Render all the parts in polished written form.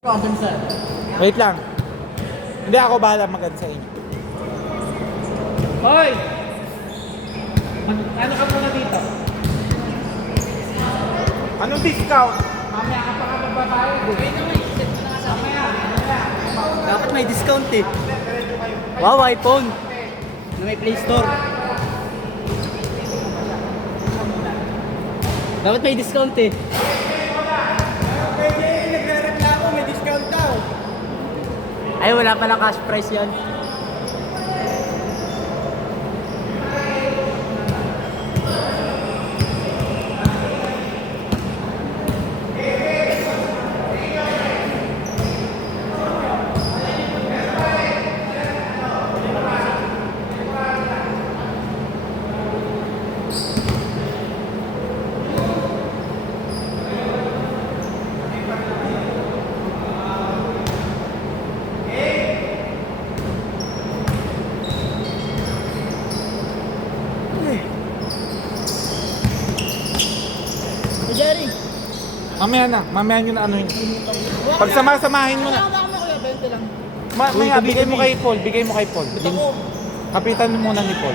Wait lang. Hindi ako bahala mag-add sa inyo. Hoy! Ano ka muna dito? Anong discount? Mamaya ka pa ka magbabayad eh. Dapat may discount eh. Wow, iPhone. Na may Play Store. Dapat may discount eh. Nagre-reklamo, may discount daw. Ay, wala palang cash price yan. Jerry. Mamaya nyo na ano yun. Pagsama-samahin mo na. Maya, bigay mo kay Paul. Kapitan mo muna ni Paul.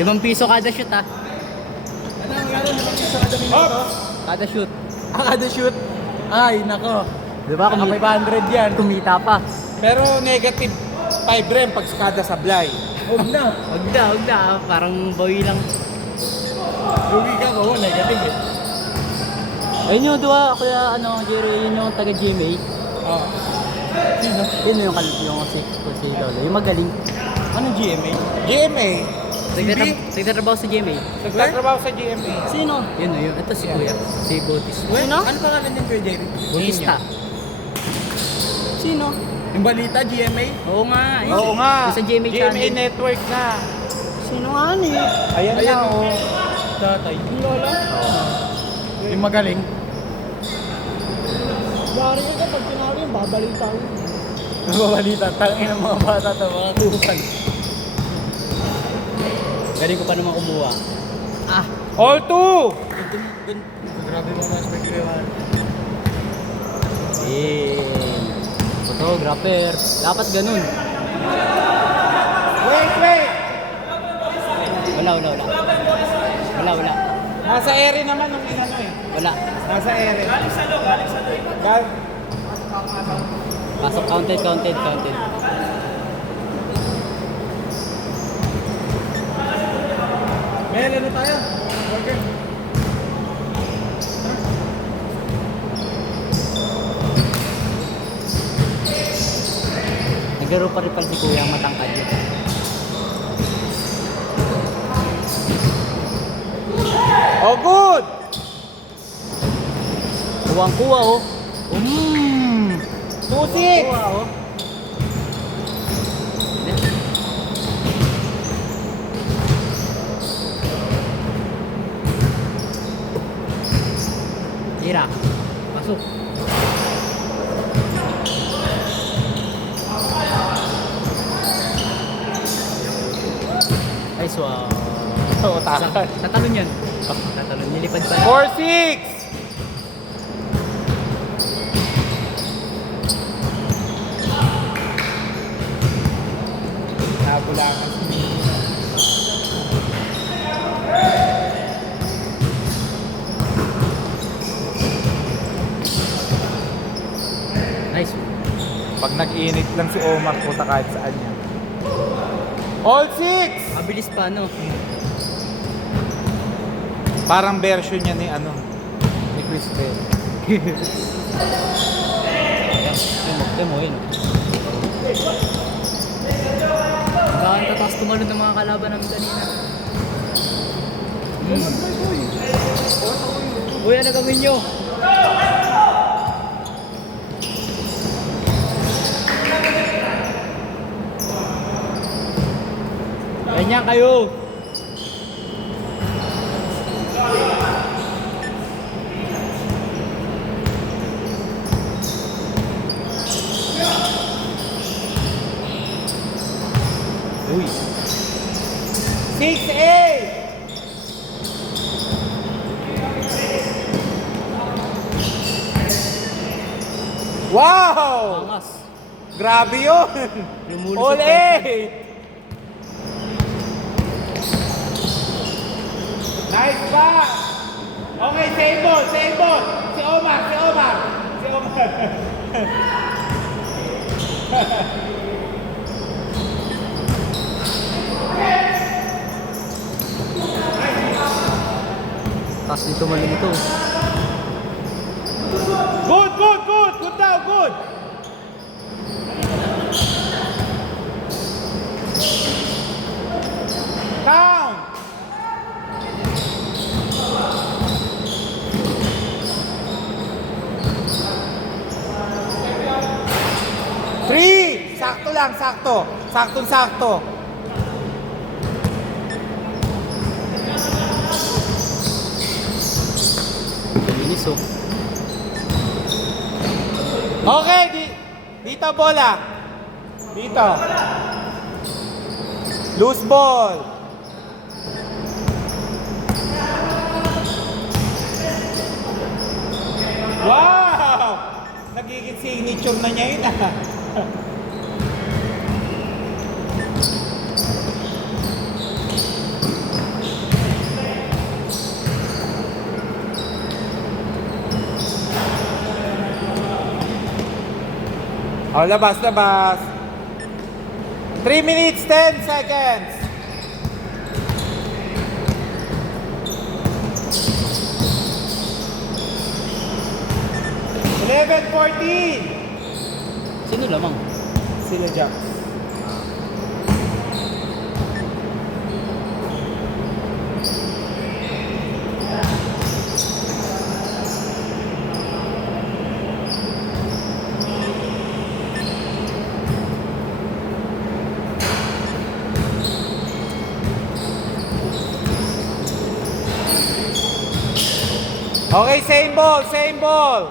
₱5 kada shoot ah. Kada shoot. Kada shoot. Ay, nako. Diba? Naka 500 yan. Kumita pa. Pero negative 5 rin pag kada sablay. Huwag na. Parang bawi lang. Lugi ka ba? Negative eh. Ayun yung dua, kuya, Jerry, yun yung taga-GMA. Oh. Sino? Yun yung si Lolo. Yung magaling. Anong GMA? GMA. Nagtatrabaho sa GMA. Nagtatrabaho sa GMA. Sino? Yun. Ito si kuya. Si Botis. Sino? Ano pangalan din kay Jerry? Ista. Sino? Yung balita, GMA? Oo nga. Yun. Oo nga. Yung sa GMA channel. Network na. Sino nga ni? Ayan na oh. Tatay. Yung lola? Yung magaling. Yari ka kapag tinawag yung babalita ko. Nababalita. Tangin ng mga bata ito. Mga tukan. Galing ko pa naman kumuha. Ah! All two! Grabe mo mas pagkiriwan. Photographer. Dapat ganun. Wait! Wala. Nasa ere naman nung inano eh. Wala. Nasa ere. Galing sa lo. Pasok, counted. Mel, ano tayo? Okay. Naglaro pa rin pala si kuya ang matangkad yun. Oh, good! Kuwang-kuwa oh. 2-6! Kuwa oh. Tira. Masuk. Ay, swak. Oo, takal. Tatalon yan. Tatalon. Nilipad pa. 4-6! Nabulangan si Mimi. Nice. Pag nag-init lang si Omar, puta kahit saan yan. All 6! Mabilis pa, no? Parang version niya ni ni Chris Bell. Mo yun. Hanggang tataas tumalon ng mga kalaban namin kanina. Uy, ano gawin nyo? Ganyan kayo. Uy. 6-8! Wow! Angas. Grabe yun! Lumulusot All pa yung 8! Nice back! Okay, same ball, same ball! Si Omar, si Omar! Si Omar! Tapos dito mali ito. Good, good, good! Good daw, good! Count! Three! Sakto lang, sakto. Saktong-sakto. Bilis oh. Okay, dito bola. Dito. Loose ball. Wow! Nagiging signature na niya yun ah. Oh, labas, labas. 3 minutes, 10 seconds. Eleven, 14. Sino lamang? Sila Jax. Okay, same ball, same ball.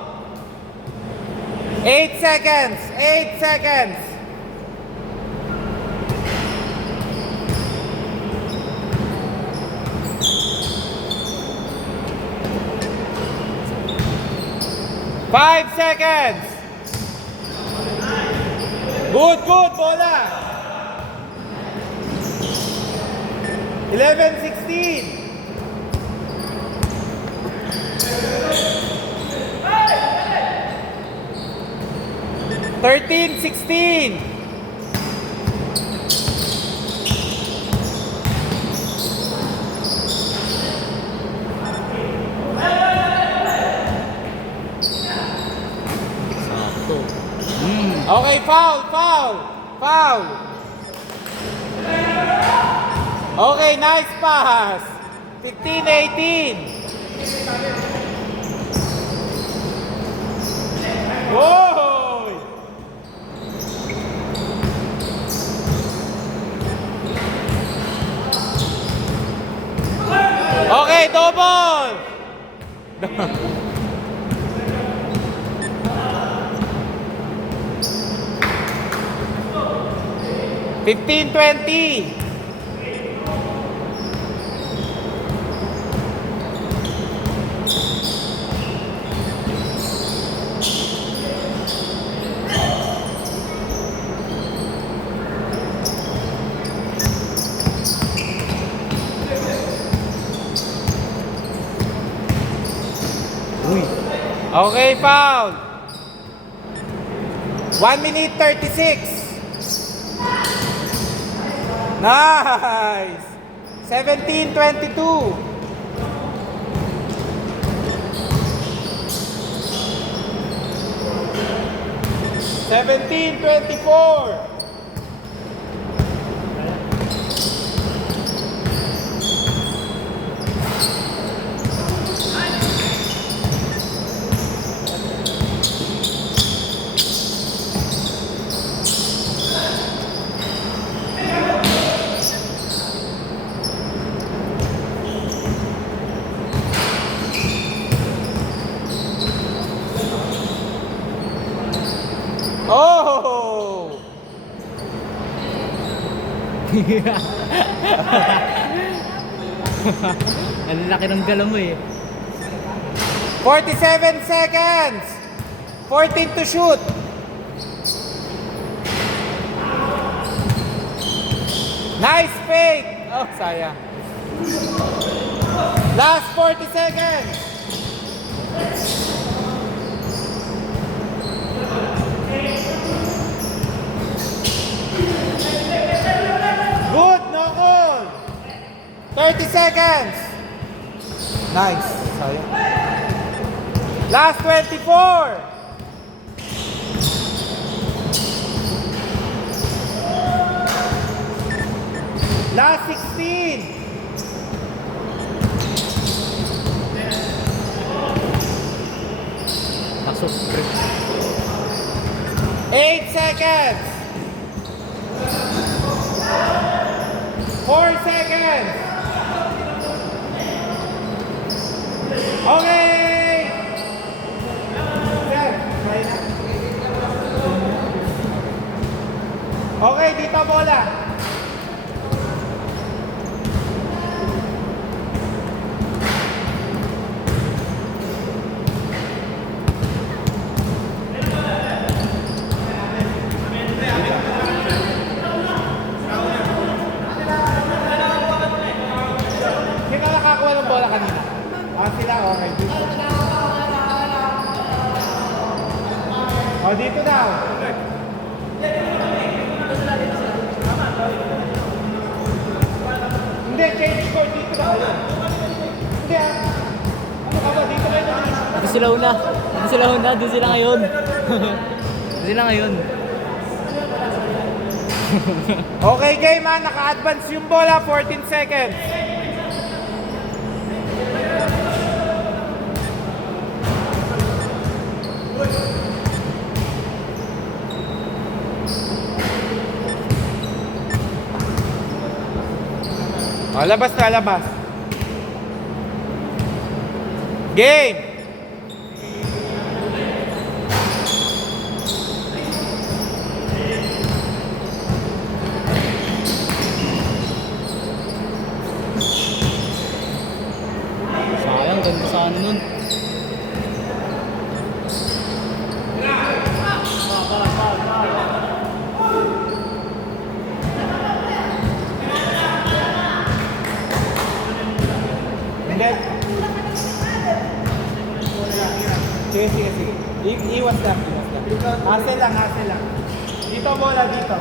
8 seconds, 8 seconds. Five seconds. Good, good, bola. 11, 16. 13, 16. Sakto. Okay, foul, foul, foul. Okay, nice pass. 15, 18. Whoa! Okay, double. 15, 20. Okay, foul. 1 minute 36. Nice. 17-22. 17-24. Oh! Ang laki ng gala mo eh. 47 seconds. 14 to shoot. Nice fake. Oh, sayang. Last 40 seconds. Good, no goal. 30 seconds. Nice. Sayang. Last 24. Last 16. Pasok. 8 seconds. 4 seconds. Okay. Sir, try na. Okay, dito bola. Sino nakakuha ng bola kanina? Ah, sila, okay. Dito. Oh, dito daw. Hindi, change court dito daw. Hindi ah. Ano ka ba? Dito kayo na. Doon sila una. Doon sila una. Doon sila ngayon. Doon sila ngayon. Okay, game ha. Naka-advance yung bola. 14 seconds. Oh, labas na, labas. Game! Sayang, ganda sa ano nun. Hindi. Sige, sige, sige. Iwas lang, iwas lang. Hustle lang, hustle lang. Dito bola, dito.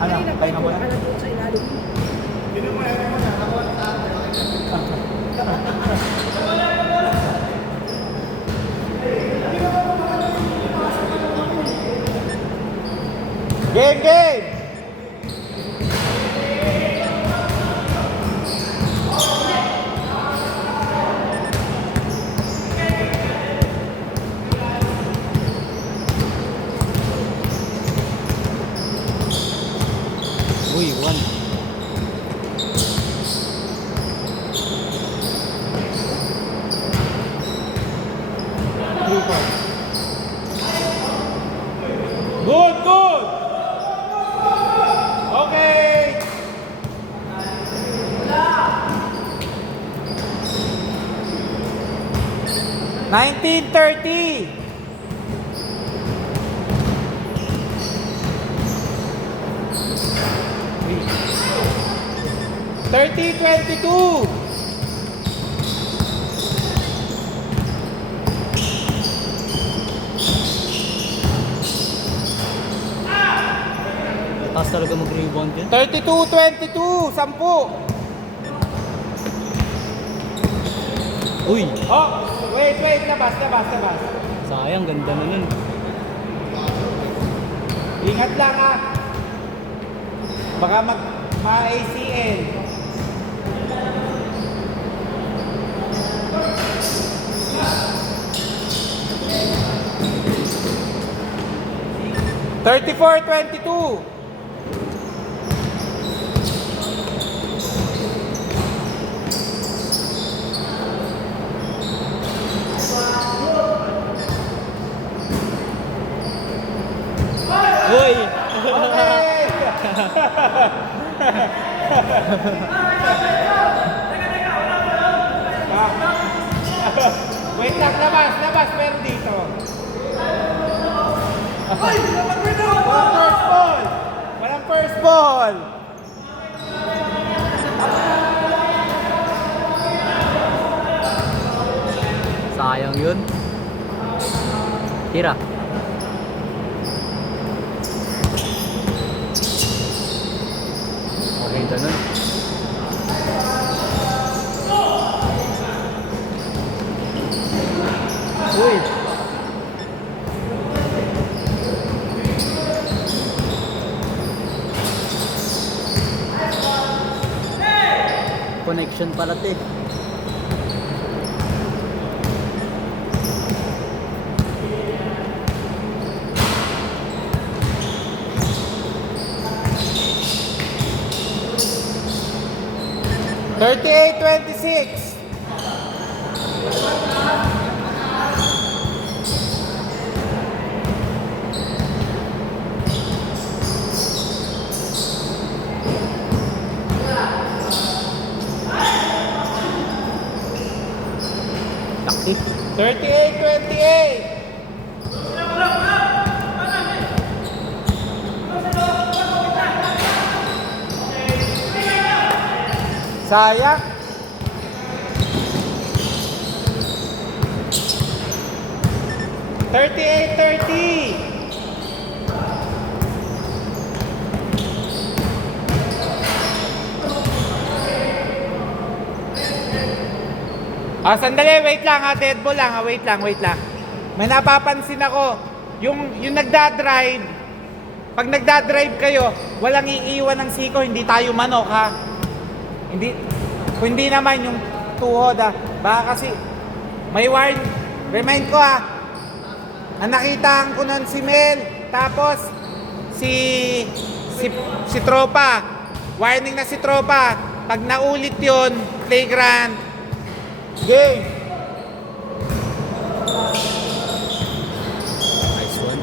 Ano? Tayo na bola? Game, game! Uy, 1. Good, good! Okay! $19.30. $30.22. Taas talaga mag-rebound yan. 32-22, 10. Uy, Oh, wait, labas. sayang, ganda na nun. Ingat lang ha. Baka ma-ACL. $34.22. Uy! Okay! Wait lang, labas, meron dito. first ball! Walang first ball! Sayang yun. Tira. Okay, ganun. Uy! Connection pala, te. Thirty-eight, 26. Takti. 38, 28. Sayang. Thirty-eight, 30. Sandali, wait lang ha, dead ball lang ha, wait lang. May napapansin ako, yung nagdadrive, pag nagdadrive kayo, walang iiwan ng siko, hindi tayo manok ha. Hindi naman yung tuhod ha. Baka kasi, may warn, remind ko ha, ang nakitaan ko nun si Mel, tapos si Tropa, warning na si Tropa, pag naulit yon playground, game. Nice one.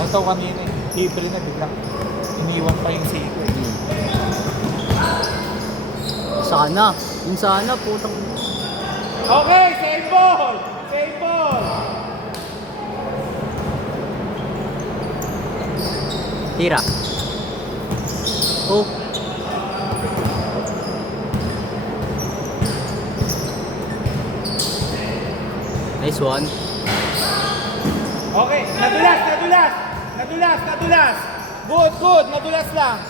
Ito kanina, libre na biglang iniwan pa yung siko. Sana. Yung sana, putang... Okay, save ball! Save ball! Tira. Oh. Nice one. Okay, nadulas! Good, nadulas lang.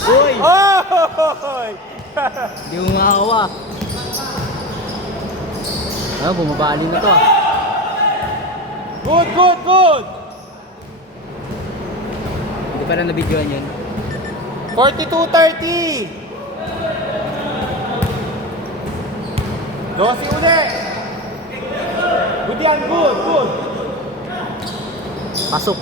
Uy! Oh! Hindi mo makawa. Bumabali na to ah. Good! Hindi pa na nabidyoan yun. 42-30. 12 ulit. Good yan, good. Pasok.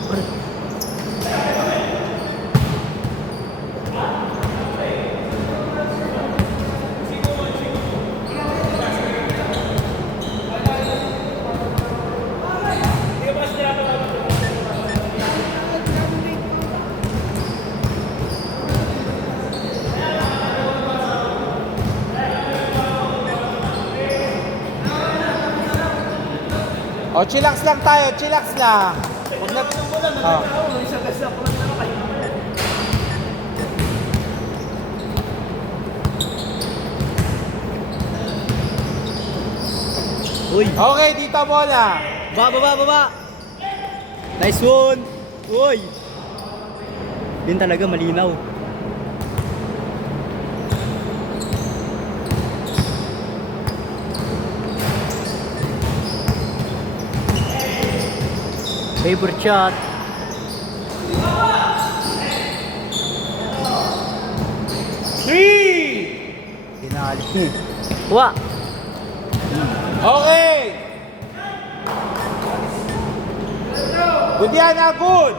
O, chillax lang tayo, chillax lang. Huwag na... Oh. Uy! Okay, dito bola. Baba! Nice one! Uy! Din talaga malinaw. Favorite shot. Three! Dinali. Wa! Okay! Good yan, good!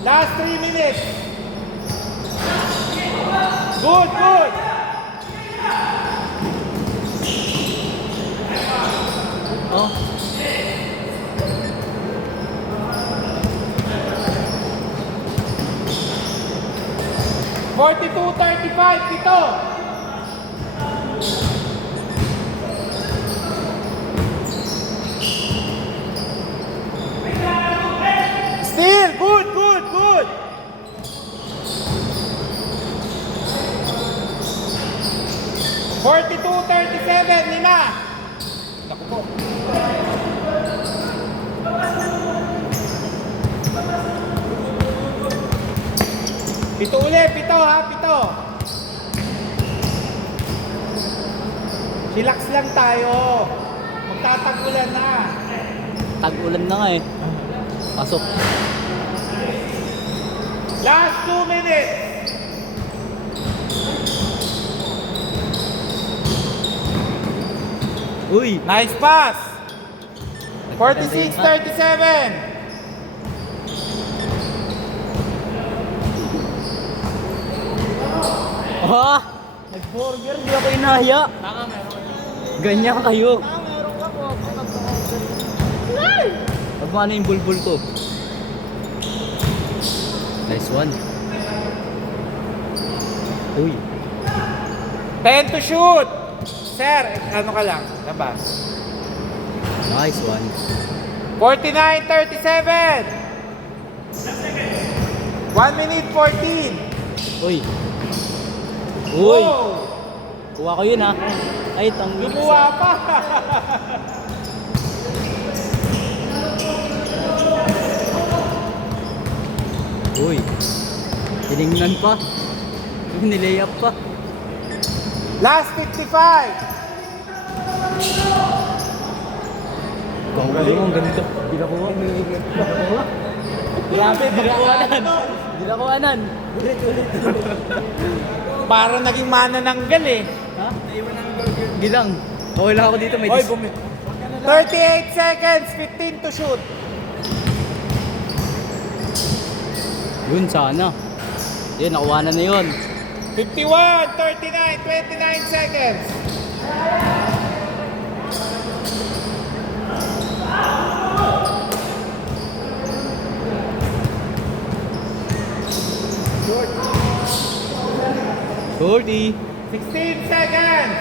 Last 3 minutes. Good! Oh. Forty-two, 35, dito. ha, 7. Chillax lang tayo. Magtatagulan na. Tag-ulan na nga eh. Pasok. Last 2 minutes. Uy! Nice pass. 46-37. Ah! Nag-burger, di ako inaya. Ganyan kayo. Pag ano yung bulbul ko. Nice one. Uy. 10 to shoot. Sir, ano ka lang? Labas. Nice one. 49-37. 1 minute 14. Uy. Uy. Wow. Kuha ko yun ha. Ay, tanggol. Lumuha pa. Uy. Tinignan pa. Nilayap pa. Last 55. Ang galing, ang ganda. Di na kuha. Grabe, di na kuhanan. Di na kuhanan. Para naging manananggal eh. Ha? Hindi lang. Okay lang ako dito. May 38 seconds, 15 to shoot. Yun sana. Yun, nakuha na yun. 51, 39, 29 seconds. Shorty. 16 seconds.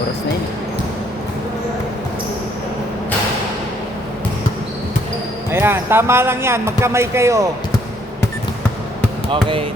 Oras na yun. Ayan, tama lang yan. Magkamay kayo. Okay.